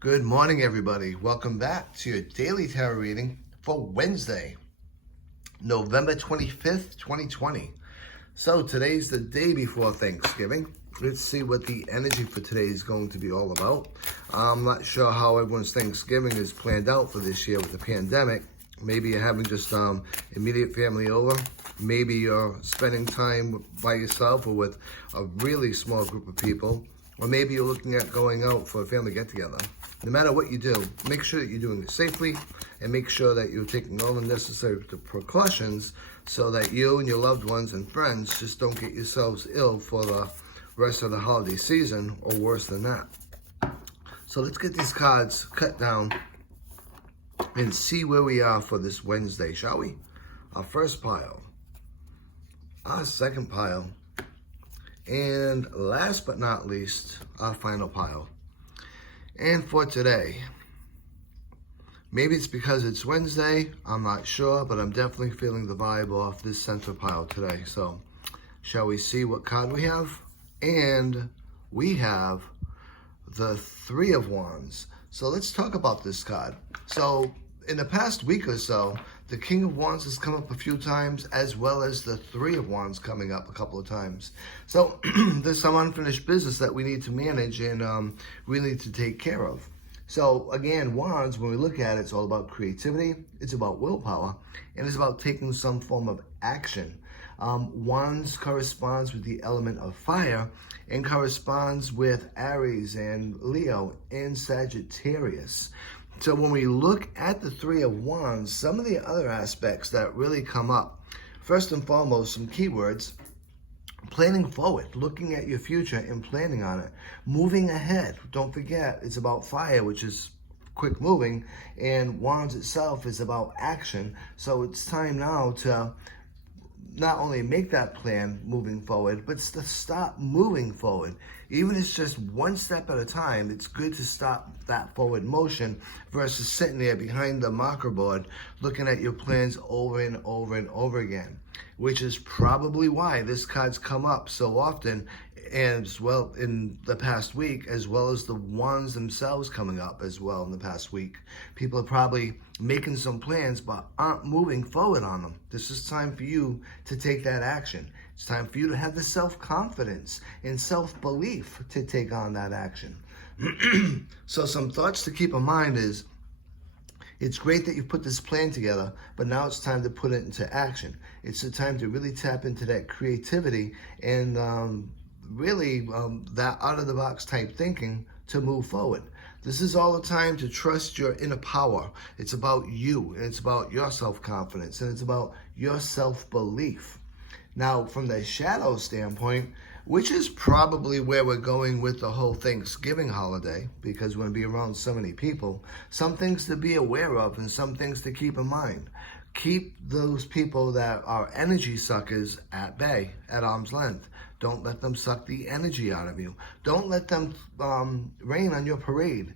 Good morning, everybody. Welcome back to your daily tarot reading for Wednesday, November 25th, 2020. So today's the day before Thanksgiving. Let's see what the energy for today is going to be all about. I'm not sure how everyone's Thanksgiving is planned out for this year with the pandemic. Maybe you're having just immediate family over. Maybe you're spending time by yourself or with a really small group of people. Or maybe you're looking at going out for a family get-together. No matter what you do, make sure that you're doing it safely and make sure that you're taking all the necessary precautions so that you and your loved ones and friends just don't get yourselves ill for the rest of the holiday season or worse than that. So let's get these cards cut down and see where we are for this Wednesday, shall we? Our first pile, our second pile, and last but not least, our final pile. And for today, maybe it's because it's Wednesday, I'm not sure, but I'm definitely feeling the vibe off this center pile today. So, shall we see what card we have? And we have the Three of Wands. So let's talk about this card. So in the past week or so, the King of Wands has come up a few times, as well as the Three of Wands coming up a couple of times. So there's some unfinished business that we need to manage and we need to take care of. So again, Wands, when we look at it, it's all about creativity, it's about willpower, and it's about taking some form of action. Wands corresponds with the element of fire and corresponds with Aries and Leo and Sagittarius. So when we look at the Three of Wands, some of the other aspects that really come up, first and foremost, some keywords: planning forward, looking at your future and planning on it, moving ahead. Don't forget, it's about fire, which is quick moving, and Wands itself is about action. So it's time now to not only make that plan moving forward, but to stop moving forward. Even if it's just one step at a time, it's good to stop that forward motion versus sitting there behind the marker board looking at your plans over and over and over again, which is probably why this card's come up so often, and as well in the past week, as well as the Wands themselves coming up as well in the past week. People are probably making some plans but aren't moving forward on them. This is time for you to take that action. It's time for you to have the self-confidence and self-belief to take on that action. So some thoughts to keep in mind is, it's great that you put this plan together, but now it's time to put it into action. It's the time to really tap into that creativity and that out-of-the-box type thinking to move forward. This is all the time to trust your inner power. It's about you, and it's about your self-confidence, and it's about your self-belief. Now, from the shadow standpoint, which is probably where we're going with the whole Thanksgiving holiday, because we're going to be around so many people, some things to be aware of and some things to keep in mind. Keep those people that are energy suckers at bay, at arm's length. Don't let them suck the energy out of you. Don't let them rain on your parade.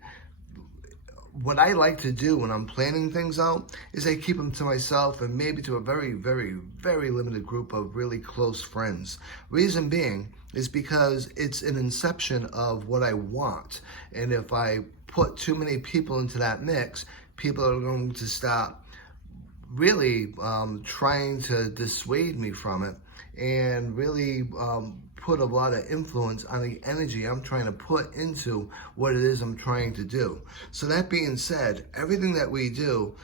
What I like to do when I'm planning things out is I keep them to myself and maybe to a very, very, very limited group of really close friends. Reason being is because it's an inception of what I want. And if I put too many people into that mix, people are going to stop really trying to dissuade me from it and really put a lot of influence on the energy I'm trying to put into what it is I'm trying to do. So that being said, everything that we do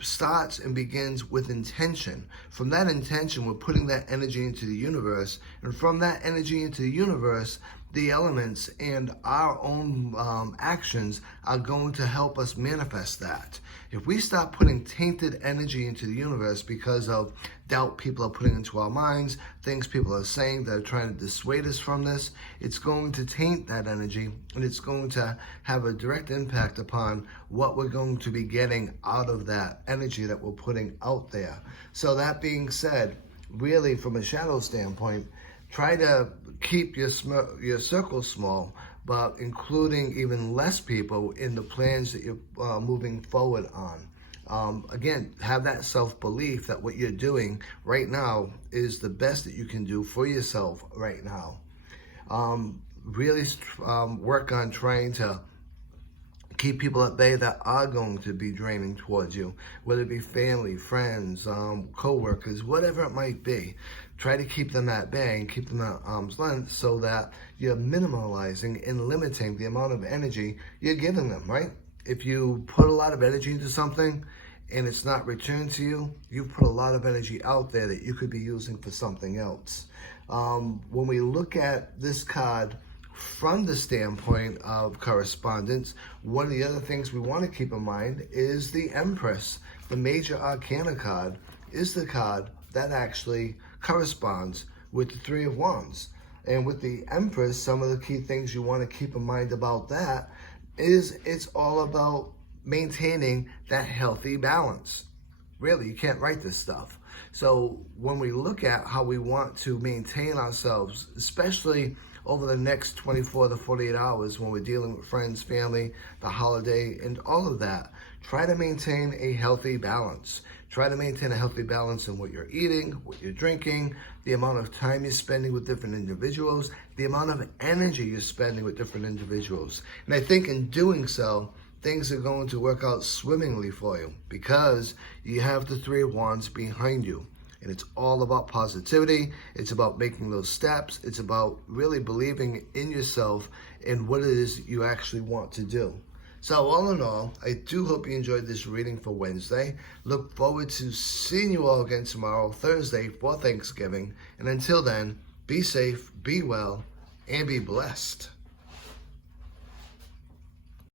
starts and begins with intention. From that intention, we're putting that energy into the universe, and from that energy into the universe, the elements and our own actions are going to help us manifest that. If we stop putting tainted energy into the universe because of doubt people are putting into our minds, things people are saying that are trying to dissuade us from this, it's going to taint that energy, and it's going to have a direct impact upon what we're going to be getting out of that energy that we're putting out there. So that being said, really from a shadow standpoint, try to keep your circle small, but including even less people in the plans that you're moving forward on. Again, have that self-belief that what you're doing right now is the best that you can do for yourself right now. Really work on trying to Keep people at bay that are going to be draining towards you, whether it be family, friends, co-workers, whatever it might be. Try to keep them at bay and keep them at arm's length so that you're minimalizing and limiting the amount of energy you're giving them, right? If you put a lot of energy into something and it's not returned to you, you've put a lot of energy out there that you could be using for something else. When we look at this card from the standpoint of correspondence, one of the other things we want to keep in mind is the Empress. The Major Arcana card is the card that actually corresponds with the Three of Wands. And with the Empress, some of the key things you want to keep in mind about that is it's all about maintaining that healthy balance. Really, you can't write this stuff. So when we look at how we want to maintain ourselves, especially over the next 24 to 48 hours when we're dealing with friends, family, the holiday, and all of that, try to maintain a healthy balance. Try to maintain a healthy balance in what you're eating, what you're drinking, the amount of time you're spending with different individuals, the amount of energy you're spending with different individuals. And I think in doing so, things are going to work out swimmingly for you because you have the Three of Wands behind you. And it's all about positivity. It's about making those steps. It's about really believing in yourself and what it is you actually want to do. So all in all, I do hope you enjoyed this reading for Wednesday. Look forward to seeing you all again tomorrow, Thursday, for Thanksgiving. And until then, be safe, be well, and be blessed.